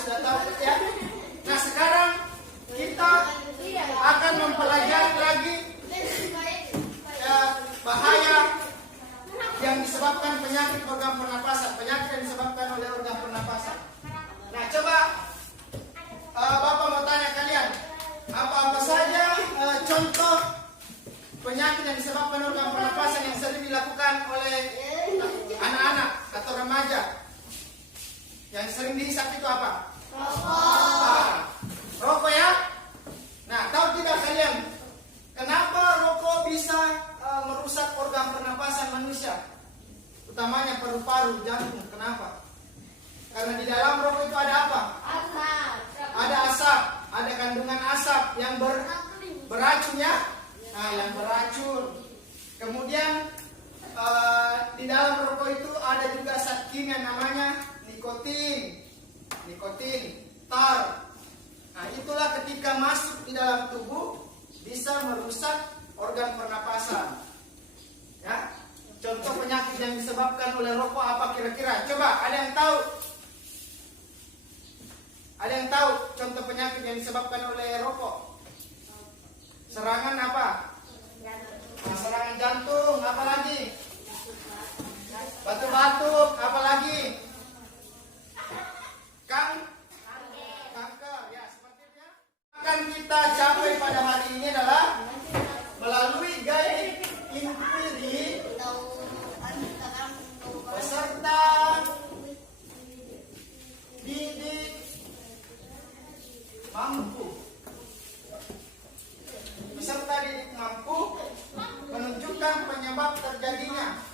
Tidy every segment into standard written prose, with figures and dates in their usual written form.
sudah tahu ya. Nah sekarang kita akan mempelajari lagi bahaya yang disebabkan penyakit organ pernapasan, penyakit yang disebabkan oleh organ pernapasan. Nah coba Bapak mau tanya kalian, apa-apa saja contoh penyakit yang disebabkan organ pernapasan yang sering dilakukan oleh anak-anak atau remaja? Yang sering dihisap itu apa? Rokok. Rokok ya? Nah, tahu tidak kalian kenapa rokok bisa merusak organ pernapasan manusia? Utamanya paru-paru, jantung. Kenapa? Karena di dalam rokok itu ada apa? Asap. Ada asap, ada kandungan asap yang beracun ya? Nah, yang beracun. Kemudian di dalam rokok itu ada juga zat kimia namanya nikotin, tar. Nah, itulah ketika masuk di dalam tubuh bisa merusak organ pernapasan. Ya, contoh penyakit yang disebabkan oleh rokok apa kira-kira? Coba, ada yang tahu? Ada yang tahu contoh penyakit yang disebabkan oleh rokok? Serangan apa? Nah, serangan jantung, apa lagi? Batuk-batuk, apa lagi? Kanker, ya seperti itu ya. Akan kita capai pada hari ini adalah melalui guide empiri beserta didik mampu. Peserta didik mampu menunjukkan penyebab terjadinya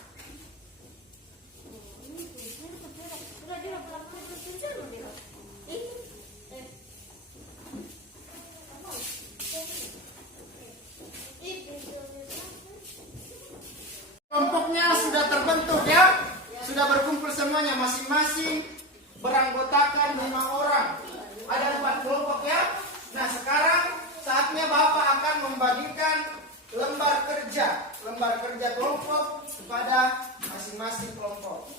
kelompoknya sudah terbentuk ya, sudah berkumpul semuanya, masing-masing beranggotakan 5 orang. Ada 4 kelompok ya. Nah sekarang saatnya Bapak akan membagikan lembar kerja kelompok kepada masing-masing kelompok.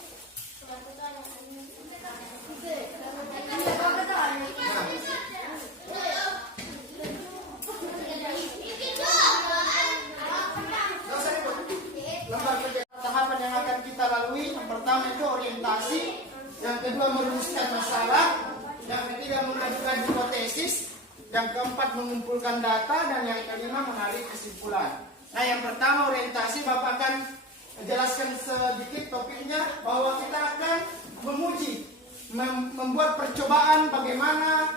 Lembar kerja tahapan yang akan kita lalui, yang pertama itu orientasi, yang kedua merumuskan masalah, yang ketiga mengajukan hipotesis, yang keempat mengumpulkan data, dan yang kelima menarik kesimpulan. Nah yang pertama orientasi, Bapak akan jelaskan sedikit topiknya, bahwa kita akan memuji, membuat percobaan bagaimana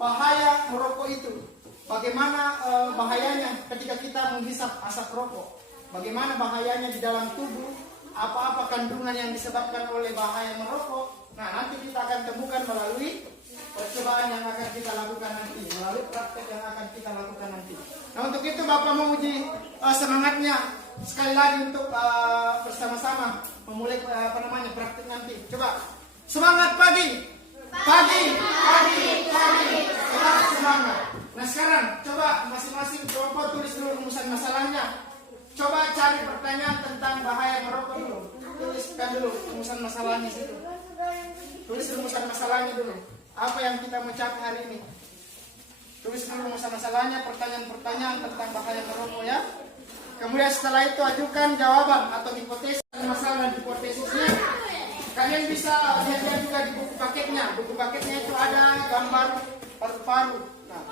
bahaya merokok itu, bagaimana bahayanya ketika kita menghisap asap rokok, bagaimana bahayanya di dalam tubuh, apa-apa kandungan yang disebabkan oleh bahaya merokok. Nah nanti kita akan temukan melalui percobaan yang akan kita lakukan nanti, melalui praktek yang akan kita lakukan nanti. Nah untuk itu Bapak mau uji semangatnya sekali lagi untuk bersama-sama memulai praktek nanti. Coba semangat pagi. Tetap semangat. Nah sekarang coba masing-masing kelompok tulis dulu rumusan masalahnya. Coba cari pertanyaan tentang bahaya merokok dulu. Tuliskan dulu rumusan masalahnya situ. Tulis rumusan masalahnya dulu. Apa yang kita mau capai hari ini? Tulis dulu rumusan masalahnya, pertanyaan-pertanyaan tentang bahaya merokok ya. Kemudian setelah itu ajukan jawaban atau hipotesis masalah dan hipotesisnya. Kalian bisa lihat juga di buku paketnya. Buku paketnya itu ada gambar paru-paru. Nah,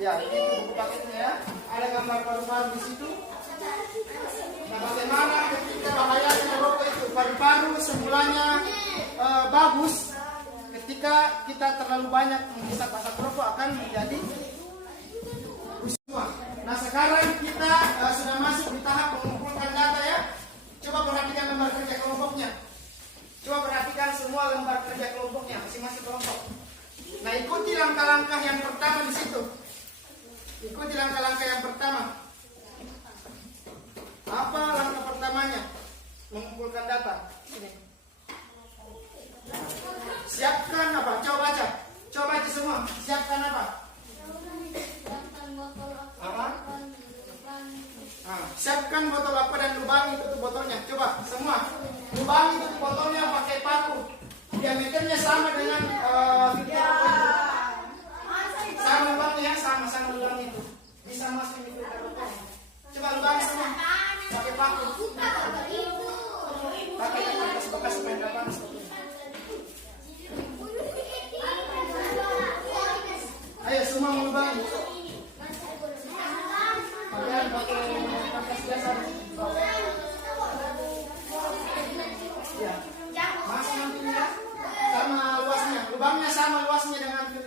ya ini buku paketnya ya. Ada gambar paru-paru di situ. Nah, bagaimana ketika bahaya merokok itu? Paru-paru semulanya bagus. Ketika kita terlalu banyak menghisap asap rokok akan menjadi semua. Nah sekarang kita sudah masuk di tahap mengumpulkan data ya. Coba perhatikan lembar kerja kelompoknya. Coba perhatikan semua lembar kerja kelompoknya, masing-masing kelompok. Nah ikuti langkah-langkah yang pertama di situ. Ikuti langkah-langkah yang pertama. Apa langkah pertamanya? Mengumpulkan data. Ini. Siapkan apa? Coba baca. Coba baca semua. Siapkan apa? Apa? Siapkan botol apa dan lubangi tutup botolnya. Coba semua. Lubangi tutup botolnya pakai paku. Diameternya sama dengan filter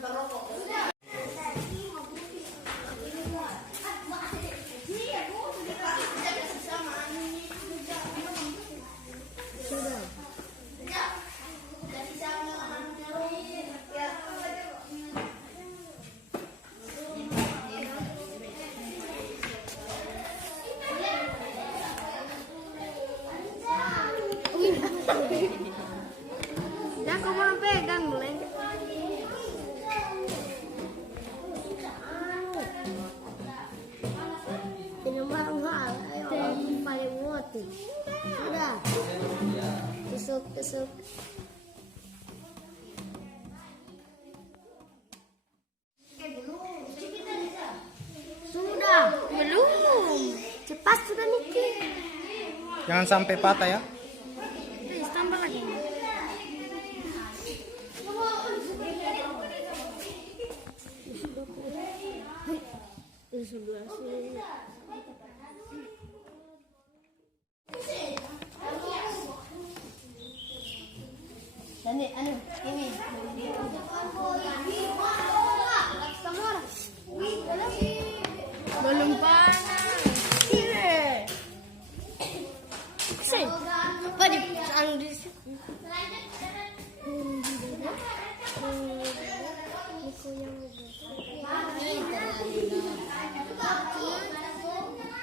kita rokok. Ya, kau mau pegang mulai. Ini mahal, ayo paling mati. Sudah. Tusuk. Sudah. Belum. Cepat sudah Niki. Jangan sampai patah ya. Tambah lagi. Ini. Belum panas. Apa di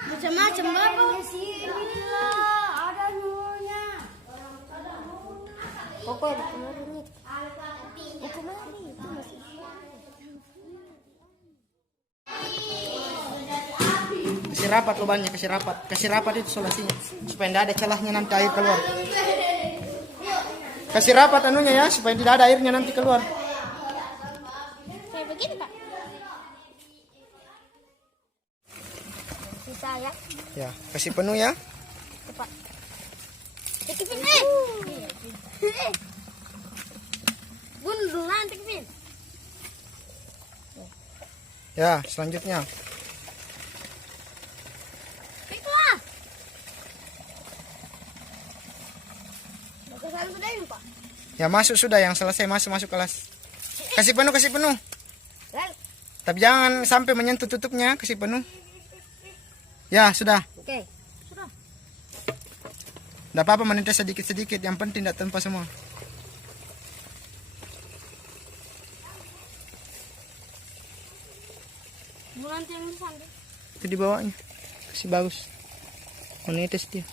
macam-macam bapak. Ada nunya. Pokoknya kemarin itu. Kemarin itu masih. Kasih rapat lubangnya, kasih rapat itu solusinya supaya tidak ada celahnya nanti air keluar. Kasih rapat anunya ya supaya tidak ada airnya nanti keluar. Kayak begini pak. Bisa ya? Ya, kasih penuh ya. Cepat. Bundur nanti Kevin. Ya, selanjutnya. Baiklah. Bagusan sudah ini pak. Ya masuk sudah, yang selesai masuk kelas. Kasih penuh. Dan. Tapi jangan sampai menyentuh tutupnya, kasih penuh. Ya, sudah. Oke. Sudah. Tidak apa-apa menetes sedikit-sedikit, yang penting tidak tumpah semua. Nanti yang di sana. Itu di bawahnya. Kasih bagus. Menetes dia.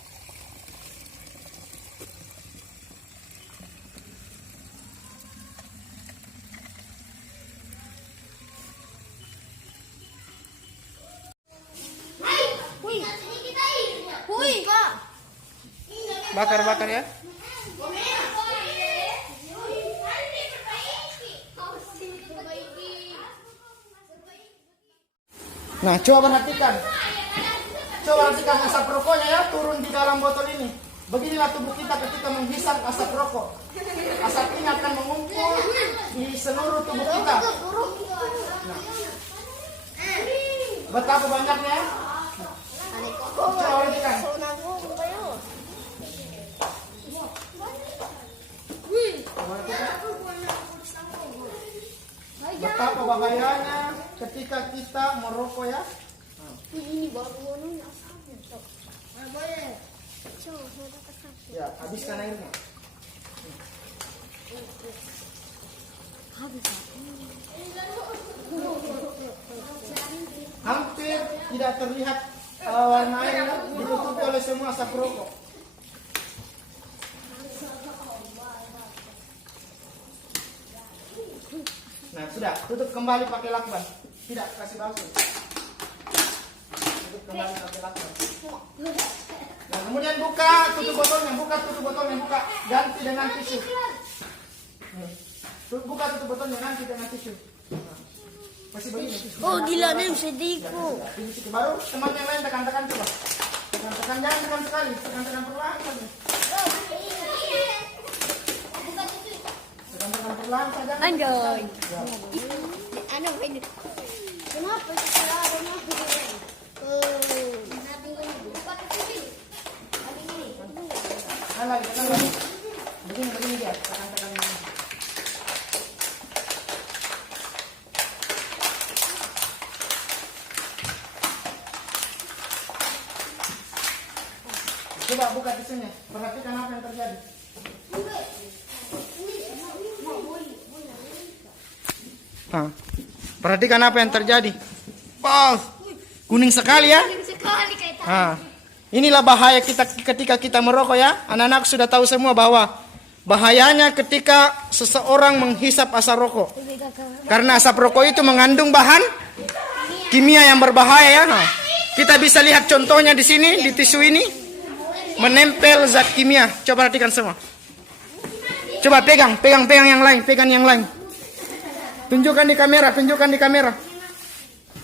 Hui. Bakar ya. Nah, coba perhatikan asap rokoknya ya, turun di dalam botol ini. Beginilah tubuh kita ketika menghisap asap rokok. Asap ini akan mengumpul di seluruh tubuh kita. Nah, betapa banyaknya. Coba perhatikan. Betapa bahayanya ketika kita merokok ya. Ini baru warnanya asapnya. Boleh. Ya, habiskan airnya. Hampir tidak terlihat warna air ditutupi oleh semua asap rokok. Nah, sudah, tutup kembali pakai lakban. Tidak, kasih basuh. Tutup kembali pakai lakban. Nah, kemudian tutup botolnya, buka. Ganti dengan tisu. Buka tutup botolnya, ganti dengan tisu. Masih begini. Oh, gila nih sedihku. Ini baru teman yang lain tekan coba. Tekan jangan tekan sekali, tekan perlahan saja. Tekan perlahan saja. Anjoy. Anu ini. Kenapa setelah ada lagi. Begini dia, tekan ini. Coba buka tisunya. Perhatikan apa yang terjadi. Nah, perhatikan apa yang terjadi. Wow, kuning sekali ya. Nah, inilah bahaya kita ketika kita merokok ya. Anak-anak sudah tahu semua bahwa bahayanya ketika seseorang menghisap asap rokok. Karena asap rokok itu mengandung bahan kimia yang berbahaya ya. Nah, kita bisa lihat contohnya di sini di tisu ini menempel zat kimia. Coba perhatikan semua. Coba pegang yang lain, pegang yang lain. Tunjukkan di kamera, tunjukkan di kamera.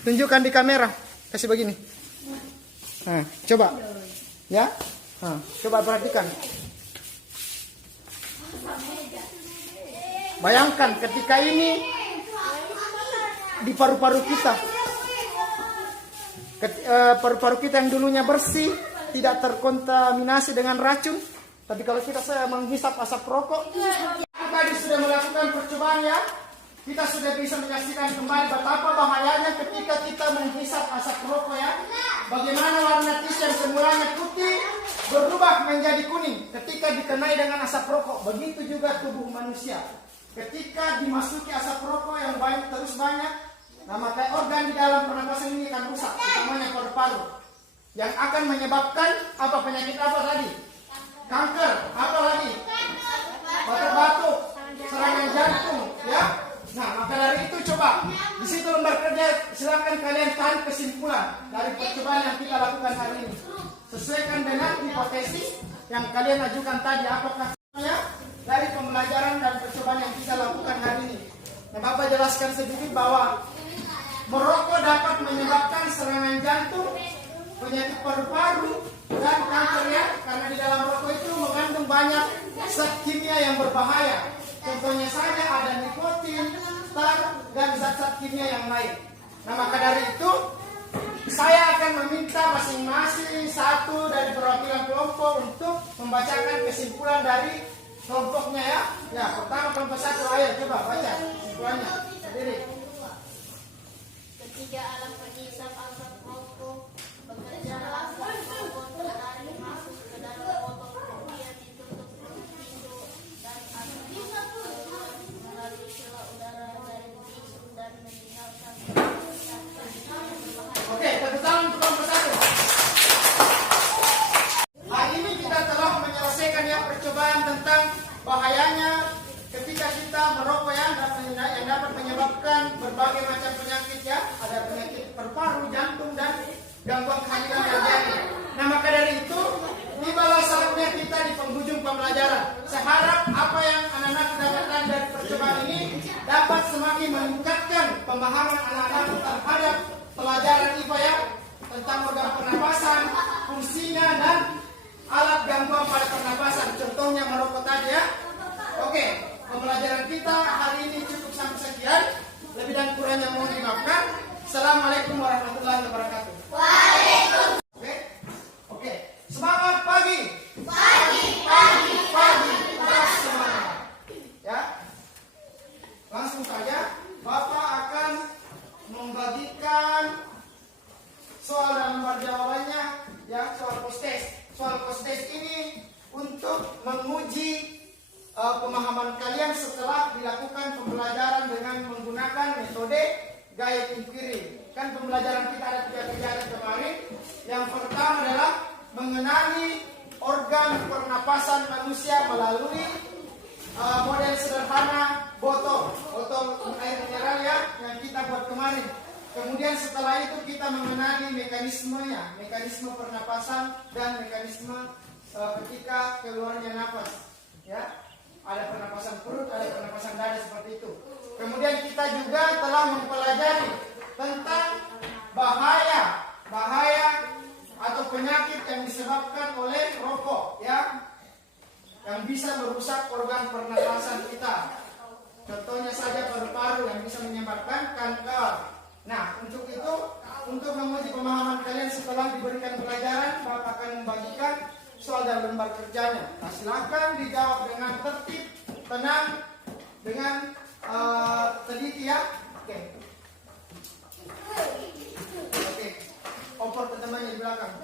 Tunjukkan di kamera. Kasih begini. Nah, coba. Ya. Nah, coba perhatikan. Bayangkan ketika ini di paru-paru kita. Paru-paru kita yang dulunya bersih, tidak terkontaminasi dengan racun. Tapi kalau kita menghisap asap rokok, tadi sudah melakukan percobaan ya. Kita sudah bisa menyaksikan kembali betapa bahayanya ketika kita menghisap asap rokok ya. Bagaimana warna tisu yang semulanya putih berubah menjadi kuning ketika dikenai dengan asap rokok. Begitu juga tubuh manusia. Ketika dimasuki asap rokok yang terus banyak, nah maka organ di dalam pernapasan ini akan rusak, utamanya paru-paru. Yang akan menyebabkan apa, penyakit apa tadi? Kanker, apa lagi? Batuk-batuk, serangan jantung, ya. Nah, maka dari itu coba di situ lembar kerja, silakan kalian tarik kesimpulan dari percobaan yang kita lakukan hari ini. Sesuaikan dengan hipotesis yang kalian ajukan tadi, apakah dari pembelajaran dan percobaan yang kita lakukan hari ini. Nah, Bapak jelaskan sedikit bahwa merokok dapat menyebabkan serangan jantung, penyakit paru-paru, dan kanker ya, karena di dalam rokok itu mengandung banyak zat kimia yang berbahaya. Contohnya saja ada nikotin, tar, dan zat-zat kimia yang lain. Nah, maka dari itu saya akan meminta masing-masing satu dari perwakilan kelompok untuk membacakan kesimpulan dari kelompoknya ya. Ya, pertama kelompok satu, ayo coba baca kesimpulannya. Berdiri. Ketiga, alam penghisap asap rokok bekerja asap rokok tertarik masuk ke dalam botol, kemudian ditutup dengan tisu dan asap melalui celah udara dari tisu dan meninggalkan Oke, tepuk tangan untuk kelompok satu. Hari ini kita telah menyelesaikan ya percobaan tentang bahayanya ketika kita merokok yang dapat menyebabkan berbagai macam penyakit ya. Ada penyakit paru-paru, jantung, dan gangguan kehamilan yang jadi. Nah, maka dari itu tibalah saatnya kita di penghujung pembelajaran. Saya harap apa yang anak-anak dapatkan dari percobaan ini dapat semakin meningkatkan pemahaman anak-anak terhadap pelajaran IPA ya, tentang organ pernapasan, fungsinya, dan alat gangguan pada pernapasan. Contohnya merokok tadi ya. Oke, pembelajaran kita hari ini cukup sampai sekian. Lebih dan kurangnya mohon dimaafkan. Assalamualaikum warahmatullahi wabarakatuh. Waalaikumsalam. Oke. Semangat pagi. Pagi. Tetap semangat. Ya. Langsung saja Bapak akan membagikan soal dan lembar jawabannya ya, soal post-test. Soal post-test ini untuk menguji pemahaman kalian setelah dilakukan pembelajaran dengan menggunakan metode gaya inquiry. Kan pembelajaran kita ada 3 kegiatan kemarin. Yang pertama adalah mengenali organ pernapasan manusia melalui model sederhana botol air mineral ya, yang kita buat kemarin. Kemudian setelah itu kita mengenali mekanismenya, mekanisme pernapasan dan mekanisme ketika keluarnya napas ya. Ada pernapasan perut, ada pernapasan dada seperti itu. Kemudian kita juga telah mempelajari tentang bahaya atau penyakit yang disebabkan oleh rokok ya, yang bisa merusak organ pernapasan kita. Contohnya saja paru-paru yang bisa menyebabkan kanker. Nah, untuk itu, untuk menguji pemahaman kalian setelah diberikan pelajaran, Bapak akan membagikan soal dan lembar kerjanya. Nah, silakan dijawab dengan tertib, tenang, dengan teliti ya. Oke. Oper ke temannya di belakang.